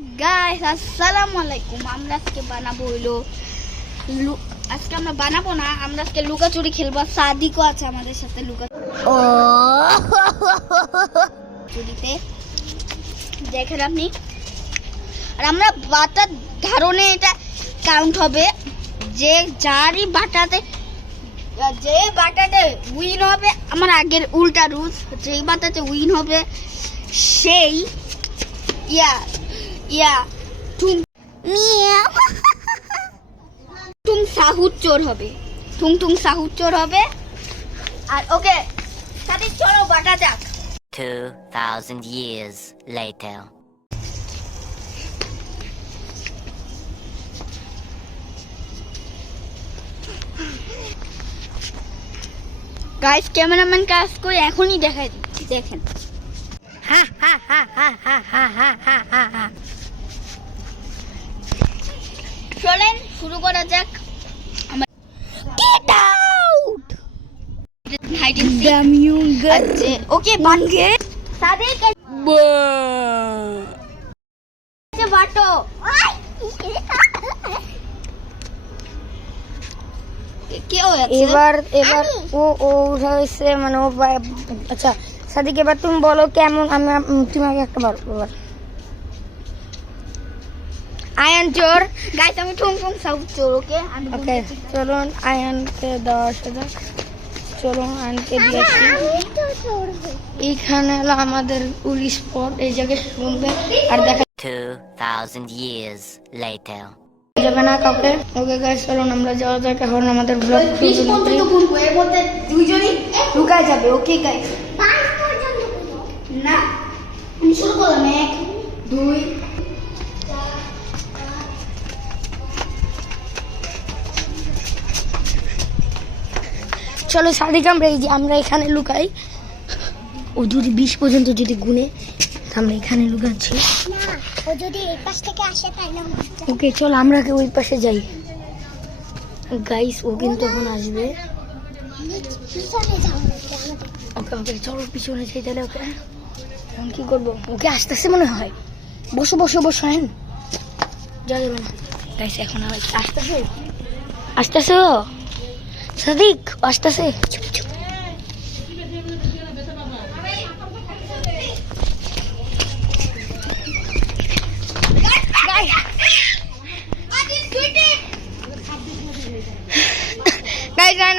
Guys আসসালামু আলাইকুম। আমরা আজকে বানাবো আজকে আমরা বানাবো না, আমরা আজকে লুকাচুরি খেলবো। সাদিকও আছে আমাদের সাথে লুকাচুরিতে। দেখেন আপনি, আর আমরা বাটার ধারণে এটা কাউন্ট হবে, যে যারই যে বাটাতে উইন হবে, আমার আগের উল্টা রুলস, যেই বাটাতে উইন হবে সেই সাহুর চোর হবে, সাহুর চোর হবে। আর ওকে সাদিক, চলো বাটা যাক। 2000 years later. গাইস ক্যামেরাম্যান কাজ করে এখনই দেখাই দিচ্ছি, দেখেন। চলেন শুরু করা যাক। ওকে বাঙ্গে সাদিক বাটো। এবার ও হয়েছে, মানে ও আচ্ছা সাদিক, এবার তুমি বলো কেমন। তুমি আগে একটা বলো। এবার আয়ান চোর। গাইস আমি সাউথ চোর। ওকে চলুন আয়ানকে দেওয়া সেটা। চলুন আয়ানকে দিয়েছি। এইখানে হলো আমাদের উলি স্পট, এই জায়গায় শুনবে আর দেখা 2000 years later. যাবে না কাউকে। ওকে গাইস চলুন আমরা যাওয়া যাক এখন আমাদের ব্লগ। 20 পর্যন্ত গুনবো, এর মধ্যে দুইজনই লুকায় যাবে। ওকে গাইস, 5 পর্যন্ত না, আমি শুরু করলাম। 1 2 চলো সাদিক, আমরা এখানে লুকাই। ও যদি 20 পর্যন্ত যদি গুনে, আমরা এখানে লুকাচ্ছি। ও যদি এই পাশ থেকে আসে তাইলে ওকে চল আমরা ওই পাশে যাই। গাইস ও কিন্তু এখন আসবে। পিছনে যাও। ওকে চলো পিছনে যাই তাহলে। ওকে এখন কি করবো? ওকে আসতেছে মনে হয়। বসো হ্যাঁ, যাবে না গাইস। এখন আসতেছে ও সাদিক, আসতেছে।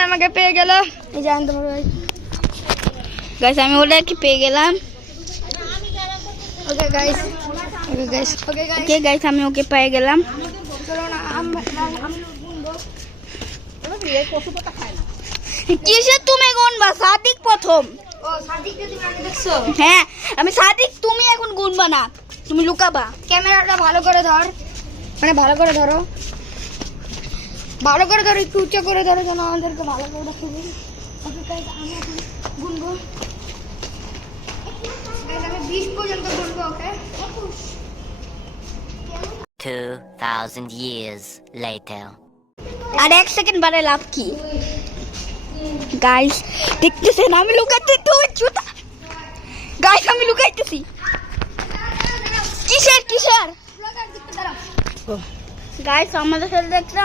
আমাকে পেয়ে গেল। জানতে পারবো গাইস, আমি ওটাকে পেয়ে গেলাম। ওকে গাইস আমি ওকে পেয়ে গেলাম। কিসে তুমি গুনবা? সাদিক প্রথম। হ্যাঁ আমি সাদিক, তুমি এখন গুনবা না, তুমি লুকাবা। ক্যামেরাটা ভালো করে ধর, মানে ভালো করে ধরো, একটু উঁচু করে ধরো যেন আমাদেরকে ভালো করে দেখতে পাই। ওকে গাইস আমি এখন গুনবো। আমি 20 পর্যন্ত গুনবো। ওকে 2000 years later. আর 1 সেকেন্ড বারে লাভ কি? গাইস দেখতেছেন আমি লুকাতে তো জুতা। গাইস আমি লুকাইতেছি। কিসের গাইস আমাদের সাথে একটা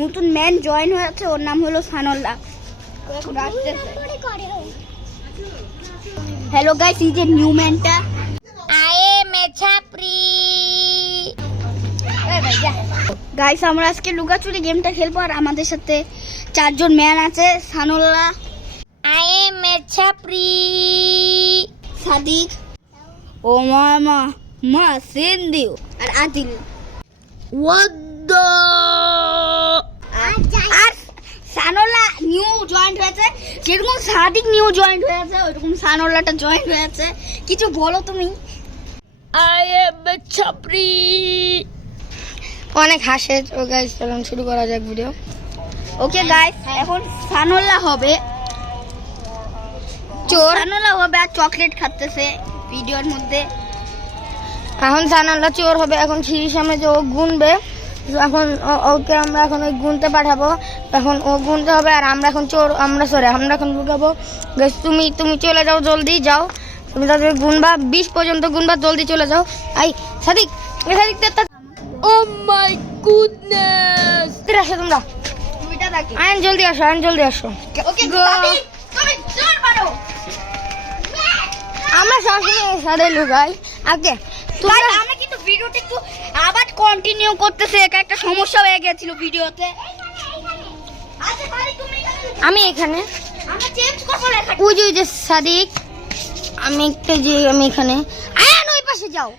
নতুন ম্যান জয়েন হয়েছে, ওর নাম হলো সানুল্লাহ। হ্যালো গাইস, এই যে নিউ ম্যানটা। গাইস আমরা আজকে লুকাচুরি গেমটা খেলবো, আর আমাদের সাথে 4 জন ম্যান আছে। সানুল্লাহ, সাদিক, ও মা সিন্দিউ, আর আদিল। আর সানুল্লাহ নিউ জয়েন্ট হয়েছে, যেরকম সাদিক নিউ জয়েন্ট হয়েছে ওইরকম সানুল্লাহটা জয়েন্ট হয়েছে। কিছু বলো তুমি। অনেক হাসে। ও গাইস চলুন শুরু করা যাক ভিডিও। ওকে গাইস, এখন সানুল্লাহ হবে চোর। সানুল্লাহ হবে আর চকলেট খাচ্ছে ভিডিওর মধ্যে। এখন সানুল্লাহ চোর হবে। এখন সিঁড়ির সামনে যে ও গুনবে, এখন ওকে আমরা এখন ওই গুনতে পাঠাবো। এখন ও গুনতে হবে আর আমরা এখন চোর, আমরা এখন লুকাবো। তুমি চলে যাও, জলদি যাও। তুমি তাদের গুনবা 20 পর্যন্ত গুনবা, জলদি চলে যাও। এই সাদিক, ও মাই গুডনেস, আসো তোমরা। দুইটা থাকে। আয়ন জলদি আসো, আয়ন জলদি আসো। ওকে সাদিক, তুমি জোর মারো। আমরা সবসময় সাথে লুকাই। আগে ভাই আমরা কিন্তু ভিডিওটা একটু আবার কন্টিনিউ করতেছে, একটা সমস্যা হয়ে গিয়েছিল ভিডিওতে। আচ্ছা ভাই তুমি আমি এখানে, আমরা চেঞ্জ করব লেখা। ওই যে সাদিক, আমি এখানে। আয়ন ওই পাশে যাও,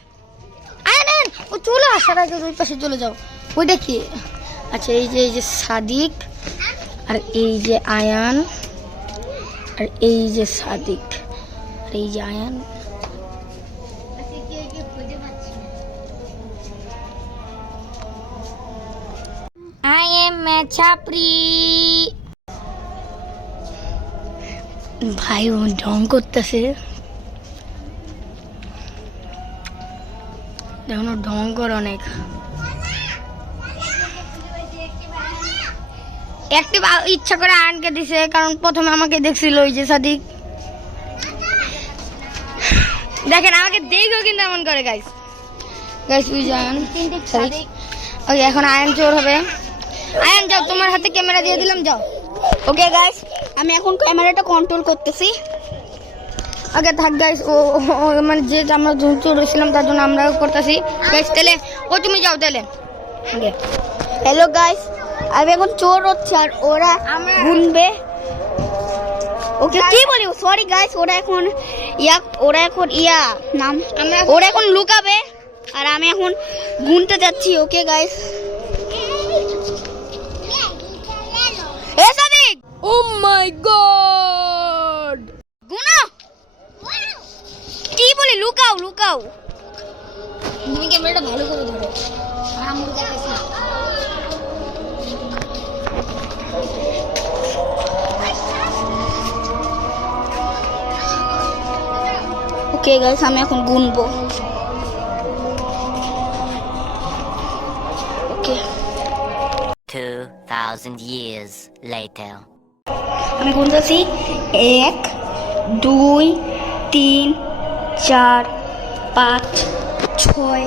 আয়ন ও চলে আসার আগে ওই পাশে চলে যাও। ওইটা কি? আচ্ছা এই যে সাদিক, আর এই যে আয়ান, আর এই যে সাদিক, আর এই যে আয়ান। I am a ছাপরি। ভাই ও ঢং করতেছে, দেখুন ও ঢং করে অনেক। একটি ইচ্ছা করে আয়নকে দিছে, কারণ প্রথমে আমাকে দেখছিল ওই যে সাদিক। দেখেন আমাকে দেখেও কিন্তু এমন করে গাইস ওই যে আয়ন সাদিক। ওকে এখন আয়ন চোর হবে। আয়ন যাও, তোমার হাতে ক্যামেরা দিয়ে দিলাম, যাও। ওকে গাইস, আমি এখন ক্যামেরাটা কন্ট্রোল করতেছি। আগে থাক গাইস, ও মানে যে আমরা চোর হয়েছিলাম তার জন্য আমরাও করতেছি গাইস। তাহলে ও তুমি যাও তাহলে। ওকে হ্যালো গাইস, আমি এখন চোর হচ্ছে আর ওরা গুনবে। ওকে কি বলি, সরি গাইস, ওরা এখন নাম ওরা এখন লুকাবে আর আমি এখন গুনতে যাচ্ছি। ওকে গাইস, এ সাদিক, ও মাই গড, গুনো। কি বলি, লুকাও। তুমি ক্যামেরাটা ভালো করে ধরো, আমি দেখাচ্ছি। ওকে গাইস, আমি এখন গুনবো। ওকে 2,000 years later. আমি গুনতেছি 1 2 3 4 5 6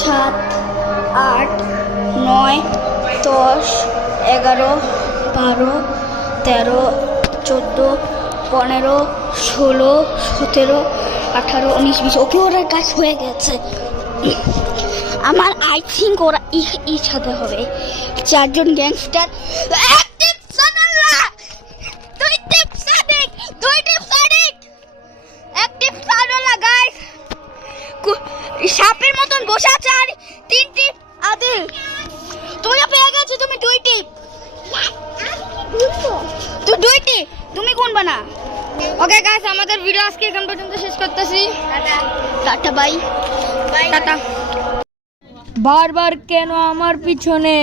7 8 9 10 11 12 13 14 15 16 17 18 19 20। ওকে ওরা কাজ হয়ে গেছে। আমার আই থিঙ্ক ওরা সাথে হবে 4 জন গ্যাংস্টার। সাপের মতন বসে আছে আর 3টি আদিল। তুমি পেয়ে গেছো, তুমি 2টি, তুই 2টি, তুমি গুনবা না। ওকে গাইস, আমাদের ভিডিও আজকে এখান পর্যন্ত শেষ করতেছি। Tata bye tata. বারবার কেন আমার পিছনে?